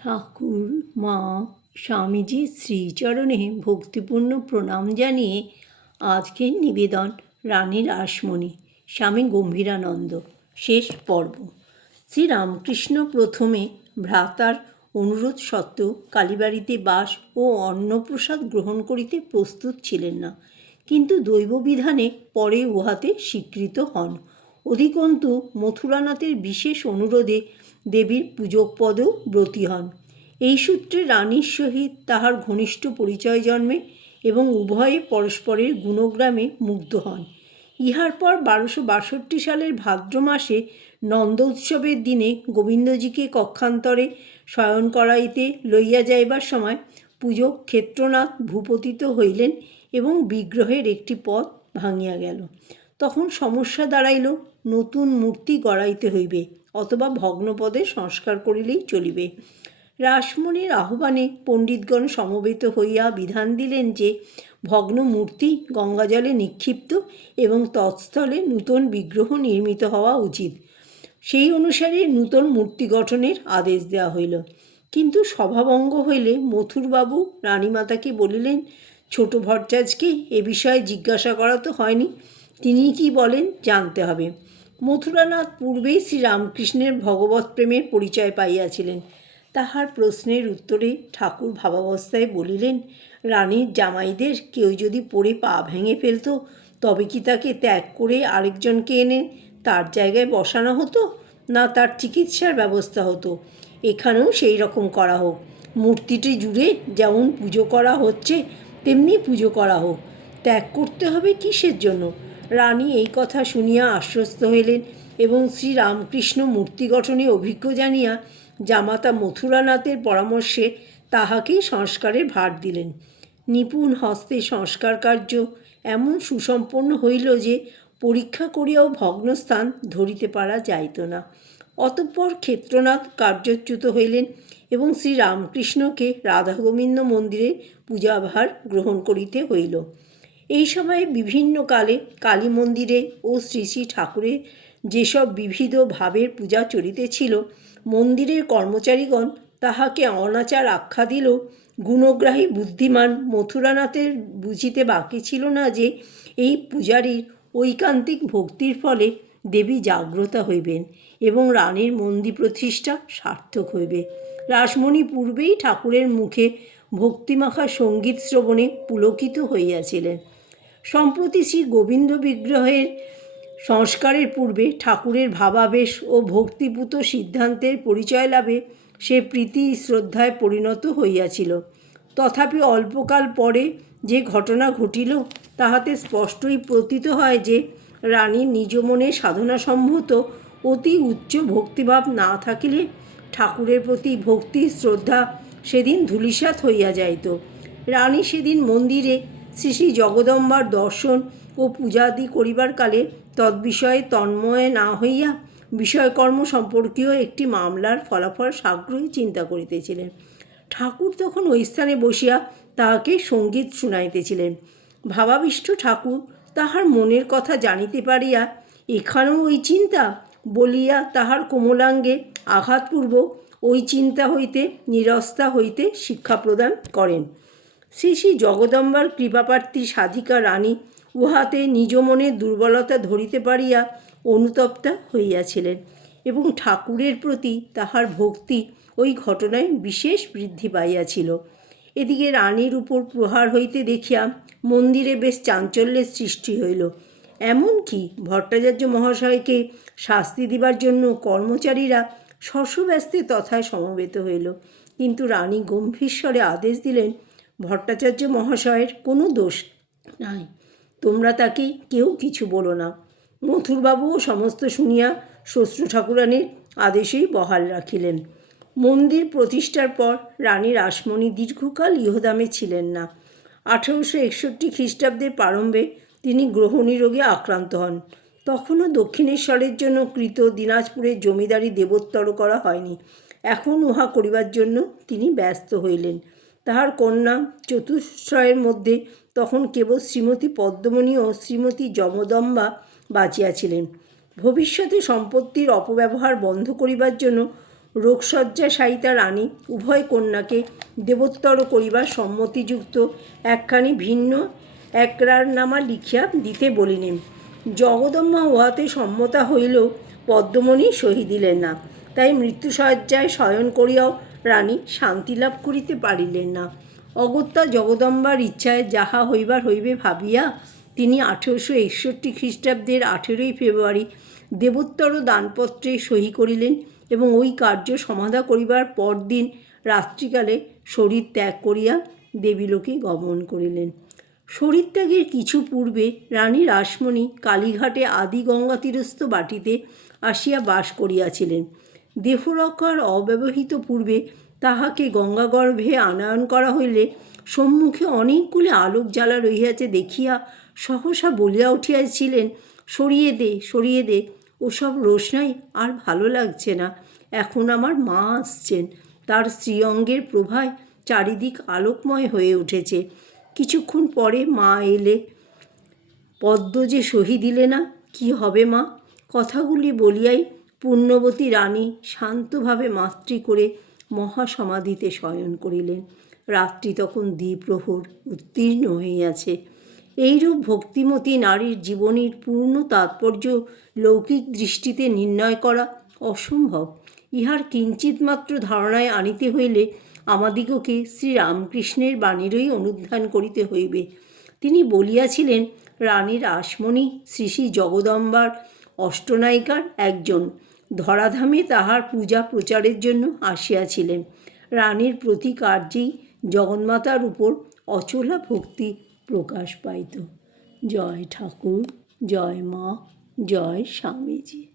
ঠাকুর মা স্বামীজির শ্রীচরণে ভক্তিপূর্ণ প্রণাম জানিয়ে আজকের নিবেদন রানী রাসমণি স্বামী গম্ভীরানন্দ শেষ পর্ব। শ্রীরামকৃষ্ণ প্রথমে ভ্রাতার অনুরোধ সত্ত্বেও কালীবাড়িতে বাস ও অন্নপ্রসাদ গ্রহণ করিতে প্রস্তুত ছিলেন না, কিন্তু দৈববিধানে পরে উহাতে স্বীকৃত হন। অধিকন্তু মথুরানাথের বিশেষ অনুরোধে দেবীর পূজকপদেও ব্রতী হন। এই সূত্রে রানীর সহিত তাহার ঘনিষ্ঠ পরিচয় জন্মে এবং উভয়ে পরস্পরের গুণগ্রামে মুগ্ধ হন। ইহার পর 1262 সালের ভাদ্র মাসে নন্দ উৎসবের দিনে গোবিন্দজিকে কক্ষান্তরে শয়ন করাইতে লইয়া যাইবার সময় পূজক ক্ষেত্রনাথ ভূপতিত হইলেন এবং বিগ্রহের একটি পদ ভাঙিয়া গেল। তখন সমস্যা দাঁড়াইল, নতুন মূর্তি গড়াইতে হইবে অথবা ভগ্নপদে সংস্কার করিলেই চলিবে। রাসমণির আহ্বানে পণ্ডিতগণ সমবেত হইয়া বিধান দিলেন যে ভগ্ন মূর্তি গঙ্গাজলে নিক্ষিপ্ত এবং তৎস্থলে নূতন বিগ্রহ নির্মিত হওয়া উচিত। সেই অনুসারে নূতন মূর্তি গঠনের আদেশ দেওয়া হইল। কিন্তু সভাভঙ্গ হইলে মথুরবাবু রানীমাতাকে বলিলেন, ছোট ভট্টাচার্যকে এ বিষয়ে জিজ্ঞাসা করা তো হয়নি, তিনি কি বলেন জানতে হবে। মথুরানাথ পূর্বেই শ্রীরামকৃষ্ণের ভগবৎ প্রেমের পরিচয় পাইয়াছিলেন। তাহার প্রশ্নের উত্তরে ঠাকুর ভাবাবস্থায় বলিলেন, রানীর জামাইদের কেউ যদি পড়ে পা ভেঙে ফেলত, তবে কি তাকে ত্যাগ করে আরেকজনকে এনে তার জায়গায় বসানো হতো, না তার চিকিৎসার ব্যবস্থা হতো? এখানেও সেই রকম করা হোক। মূর্তিটি জুড়ে যেমন পুজো করা হচ্ছে তেমনি পুজো করা হোক। ত্যাগ করতে হবে কিসের জন্য? রানী এই কথা শুনিয়া আশ্বস্ত হইলেন এবং শ্রীরামকৃষ্ণ মূর্তি গঠনে অভিজ্ঞ জানিয়া জামাতা মথুরানাথের পরামর্শে তাহাকেই সংস্কারের ভার দিলেন। নিপুণ হস্তে সংস্কার কার্য এমন সুসম্পন্ন হইল যে পরীক্ষা করিয়াও ভগ্নস্থান ধরিতে পারা যাইত না। অতঃপর ক্ষেত্রনাথ কার্যচ্যুত হইলেন এবং শ্রীরামকৃষ্ণকে রাধাগোবিন্দ মন্দিরে পূজাভার গ্রহণ করিতে হইল। এই সময়ে বিভিন্ন কালে কালী মন্দিরে ও শ্রী শ্রী ঠাকুরের যেসব বিবিধ ভাবের পূজা চলিতেছিল, মন্দিরের কর্মচারীগণ তাহাকে অনাচার আখ্যা দিলেও গুণগ্রাহী বুদ্ধিমান মথুরানাথের বুঝিতে বাকি ছিল না যে এই পূজারীর ঐকান্তিক ভক্তির ফলে দেবী জাগ্রতা হইবেন এবং রানীর মন্দির প্রতিষ্ঠা সার্থক হইবে। রাসমণি পূর্বেই ঠাকুরের মুখে ভক্তিমাখা সঙ্গীত শ্রবণে পুলকিত হইয়াছিলেন। সম্প্রতি শ্রী গোবিন্দ বিগ্রহের সংস্কারের পূর্বে ঠাকুরের ভাবাবেশ ও ভক্তিপূত সিদ্ধান্তের পরিচয় লাভে সে প্রীতি শ্রদ্ধায় পরিণত হইয়াছিল। তথাপি অল্পকাল পরে যে ঘটনা ঘটিল তাহাতে স্পষ্টই প্রতীত হয় যে রানীর নিজ মনে সাধনাসম্ভূত অতি উচ্চ ভক্তিভাব না থাকিলে ঠাকুরের প্রতি ভক্তি শ্রদ্ধা সেদিন ধূলিসাৎ হইয়া যাইত। রানী সেদিন মন্দিরে শ্রী শ্রী জগদম্বার দর্শন ও পূজাদি করিবার কালে তদ্বিষয়ে তন্ময় না হইয়া বিষয়কর্ম সম্পর্কীয় একটি মামলার ফলাফল সাগ্রহে চিন্তা করিতেছিলেন। ঠাকুর তখন ওই স্থানে বসিয়া তাহাকে সঙ্গীত শুনাইতেছিলেন। ভাবাবিষ্ট ঠাকুর তাহার মনের কথা জানিতে পারিয়া এখানেও ওই চিন্তা বলিয়া তাহার কোমলাঙ্গে আঘাতপূর্বক ওই চিন্তা হইতে নিরস্তা হইতে শিক্ষা প্রদান করেন। শ্রী শ্রী জগদম্বার কৃপাপ্রার্থী সাধিকা রানী উহাতে নিজ মনের দুর্বলতা ধরিতে পারিয়া অনুতপ্তা হইয়াছিলেন এবং ঠাকুরের প্রতি তাহার ভক্তি ওই ঘটনায় বিশেষ বৃদ্ধি পাইয়াছিল। এদিকে রানীর উপর প্রহার হইতে দেখিয়া মন্দিরে বেশ চাঞ্চল্যের সৃষ্টি হইল। এমনকি ভট্টাচার্য মহাশয়কে শাস্তি দিবার জন্য কর্মচারীরা শশব্যস্তে তথায় সমবেত হইল। কিন্তু রানী গম্ভীরস্বরে আদেশ দিলেন, ভট্টাচার্য মহাশয়ের কোনো দোষ নাই, তোমরা তাকে কেউ কিছু বলো না। মথুরবাবুও সমস্ত শুনিয়া শ্বশ্রু ঠাকুরানীর আদেশেই বহাল রাখিলেন। মন্দির প্রতিষ্ঠার পর রানী রাসমণি দীর্ঘকাল ইহধামে ছিলেন না। 1861 খ্রিস্টাব্দের প্রারম্ভে তিনি গ্রহণী রোগে আক্রান্ত হন। তখনও দক্ষিণেশ্বরের জন্য কৃত দিনাজপুরের জমিদারি দেবোত্তর করা হয়নি। এখন উহা করিবার জন্য তিনি ব্যস্ত হইলেন। তাহার কন্যা চতুশ্রয়ের মধ্যে তখন কেবল শ্রীমতী পদ্মমণি ও শ্রীমতী যমদম্বা বাঁচিয়াছিলেন। ভবিষ্যতে সম্পত্তির অপব্যবহার বন্ধ করিবার জন্য রোগশয্যা শায়িতা রানী উভয় কন্যাকে দেবোত্তর করিবার সম্মতিযুক্ত একখানি ভিন্ন একরারনামা লিখিয়া দিতে বলিলেন। জগদম্বা উহাতে সম্মতা হইলেও পদ্মমণি সহি দিলেন না। তাই মৃত্যুশয্যায় শয়ন করিয়াও রানী শান্তি লাভ করিতে পারিলেন না। অগত্যা জগদম্বার ইচ্ছায় যাহা হইবার হইবে ভাবিয়া তিনি 1861 খ্রিস্টাব্দের 18ই ফেব্রুয়ারি দেবোত্তর দানপত্রে সহি করিলেন এবং ওই কার্য সমাধা করিবার পরদিন রাত্রিকালে শরীর ত্যাগ করিয়া দেবীলোকে গমন করিলেন। শরীরত্যাগের কিছু পূর্বে রানী রাসমণি কালীঘাটে আদি গঙ্গা তীরস্থ বাটিতে আসিয়া বাস করিয়াছিলেন। দেহরক্ষার অব্যবহিত পূর্বে তাহাকে গঙ্গাগর্ভে আনয়ন করা হইলে সম্মুখে অনেকগুলি আলোক জ্বালা রহিয়াছে দেখিয়া সহসা বলিয়া উঠিয়াছিলেন, সরিয়ে দে, ওসব রোশনাই আর ভালো লাগছে না। এখন আমার মা আসছেন, তার শ্রীঅঙ্গের প্রভায় চারিদিক আলোকময় হয়ে উঠেছে। কিছুক্ষণ পরে মা এলে। পদ্ম যে সহি দিলে না, কি হবে মা? কথাগুলি বলিয়াই পুণ্যবতী রানী শান্তভাবে মাতৃ করে মহাসমাধিতে শয়ন করিলেন। রাত্রি তখন দ্বিপ্রহর উত্তীর্ণ হইয়াছে। এইরূপ ভক্তিমতী নারীর জীবনীর পূর্ণ তাৎপর্য লৌকিক দৃষ্টিতে নির্ণয় করা অসম্ভব। ইহার কিঞ্চিৎমাত্র ধারণায় আনিতে হইলে আমাদিগকে শ্রীরামকৃষ্ণের বাণীরই অনুধ্যান করিতে হইবে। তিনি বলিয়াছিলেন, রানী রাসমণি শ্রী শ্রী জগদম্বার অষ্টনায়িকার একজন। ধরাধামে তাহার পূজা প্রচারের জন্য আসিয়াছিলেন। রানীর প্রতি কার্যেই জগন্মাতার উপর অচলা ভক্তি প্রকাশ পাইত। জয় ঠাকুর, জয় মা, জয় স্বামীজি।